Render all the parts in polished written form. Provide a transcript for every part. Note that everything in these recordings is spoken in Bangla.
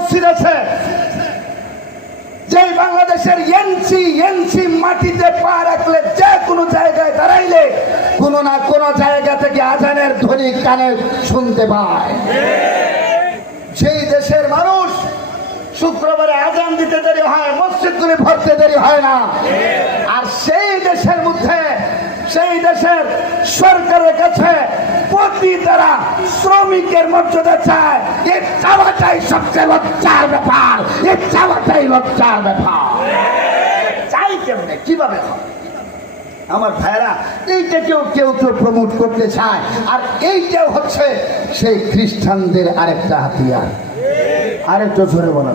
মসজিদ আছে যে বাংলাদেশের এনসি মাটিতে পা রাখলে যে কোনো জায়গায় দাঁড়াইলে কোনো না কোনো জায়গা থেকে আজানের ধ্বনি কানে শুনতে পায়। সেই দেশের মানুষ শুক্রবারে আজান দিতে দেরি হয়, মসজিদগুলি ভরতে দেরি হয় না। আর সেই দেশের মধ্যে সেই দেশের সরকারের কাছে প্রতি তারা শ্রমিকের মর্যাদা চায়। এই চাওয়াটাই সবচেয়ে লজ্জার ব্যাপার, এই চাওয়াটাই লজ্জার ব্যাপার। চাই কেমনে, কিভাবে হয়? আমার ভাইরা, এইটাকেও কেউ প্রমোট করতে চায়। আর এইটাও হচ্ছে সেই খ্রিস্টানদের আরেকটা হাতিয়ার। আরেকটা জোরে বলা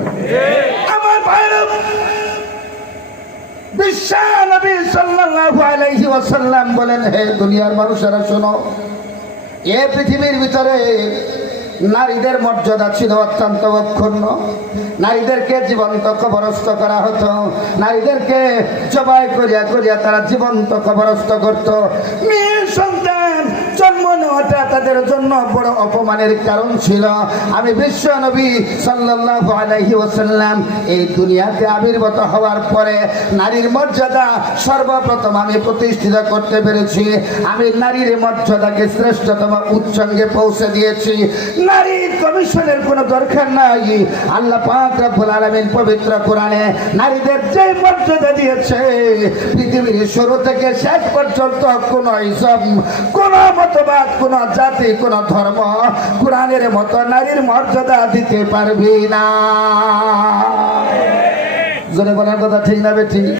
আমার ভাইরা, বিশ্ব নবী সাল্লাল্লাহু আলাইহি ওয়াসাল্লাম বলেন, হে দুনিয়ার মানুষেরা শোনো, এ পৃথিবীর ভিতরে নারীদের মর্যাদা ছিল অত্যন্ত অক্ষুণ্ণ। নারীদেরকে জীবন্ত কবরস্থ করা হতো, নারীদেরকে জবাই করিয়া করিয়া তারা জীবন্ত কবরস্থ করত। মেয়ে সন্তান জন্ম নেওয়াটা তাদের জন্য বড় অপমানের কারণ ছিল। আমি বিশ্ব নবী সাল্লাল্লাহু আলাইহি ওয়াসাল্লাম এই দুনিয়াতে আবির্ভূত হওয়ার পরে নারীর মর্যাদা সর্বপ্রথম আমি প্রতিষ্ঠিত করতে পেরেছি। আমি নারীর মর্যাদাকে শ্রেষ্ঠতম উচ্চাঙ্গে পৌঁছে দিয়েছি। নারী কমিশনের কোনো দরকার নাই। আল্লাহ পাক রব্বুল আলামিন পবিত্র কোরআনে নারীদের যে মর্যাদা দিয়েছে, পৃথিবীর শুরু থেকে শেষ পর্যন্ত কোন ইসম, কোন মতবাদ, কোন জাতি, কোন ধর্ম কোরআনের মতো নারীর মর্যাদা দিতে পারবি না। জোরে বলার কথা ঠিক না বেঠিক?